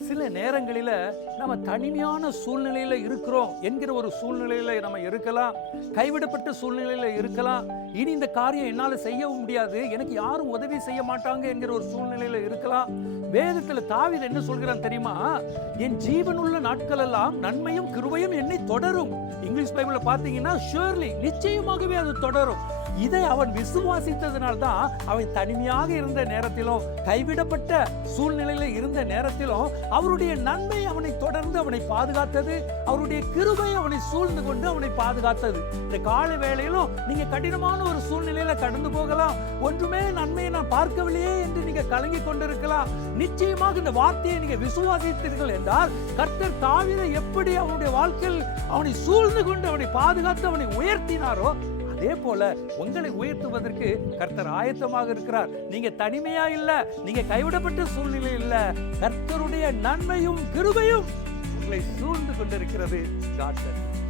சில நேரங்களில நம்ம தனிமையான சூழ்நிலையில இருக்கிறோம் என்கிற ஒரு சூழ்நிலையில நம்ம இருக்கலாம். கைவிடப்பட்ட சூழ்நிலையில இருக்கலாம். இனி இந்த காரியம் என்னால செய்யவும் முடியாது, எனக்கு யாரும் உதவி செய்ய மாட்டாங்க என்கிற ஒரு சூழ்நிலையில இருக்கலாம். வேதத்துல தாவீது என்ன சொல்கிறான் தெரியுமா? என் ஜீவனுள்ள நாட்கள் எல்லாம் நன்மையும் கிருபையும் என்னை தொடரும். இங்கிலீஷ் பைபிள்ல பாத்தீங்கன்னா surely, நிச்சயமாகவே அது தொடரும். இதை அவன் விசுவாசித்ததனால்தான் அவன் தனிமையாக இருந்த நேரத்திலும், கைவிடப்பட்ட சூழ்நிலையில இருந்த நேரத்திலும் அவருடைய நன்மை அவனை தொடர்ந்து அவனை பாதுகாத்தது. அவருடைய கிருபை அவனை சூழ்ந்து கொண்டு அவனை பாதுகாத்தது. இந்த காலை வேளையிலும் நீங்க கடினமான ஒரு சூழ்நிலையில கடந்து போகலாம். ஒன்றுமே நன்மையை நான் பார்க்கவில்லையே என்று நீங்க கலங்கி கொண்டிருக்கலாம். நிச்சயமாக இந்த வார்த்தையை நீங்க விசுவாசித்தீர்கள் என்றால், கர்த்தர் தாவீதை எப்படி அவனுடைய வாழ்க்கையில் அவனை சூழ்ந்து கொண்டு அவனை பாதுகாத்து அவனை உயர்த்தினாரோ, அதே போல உங்களை உயர்த்துவதற்கு கர்த்தர் ஆயத்தமாக இருக்கிறார். நீங்க தனிமையா இல்ல, நீங்க கைவிடப்பட்ட சூழ்நிலை இல்ல. கர்த்தருடைய நன்மையும் கிருபையும் உங்களை சூழ்ந்து கொண்டிருக்கிறது. God bless you.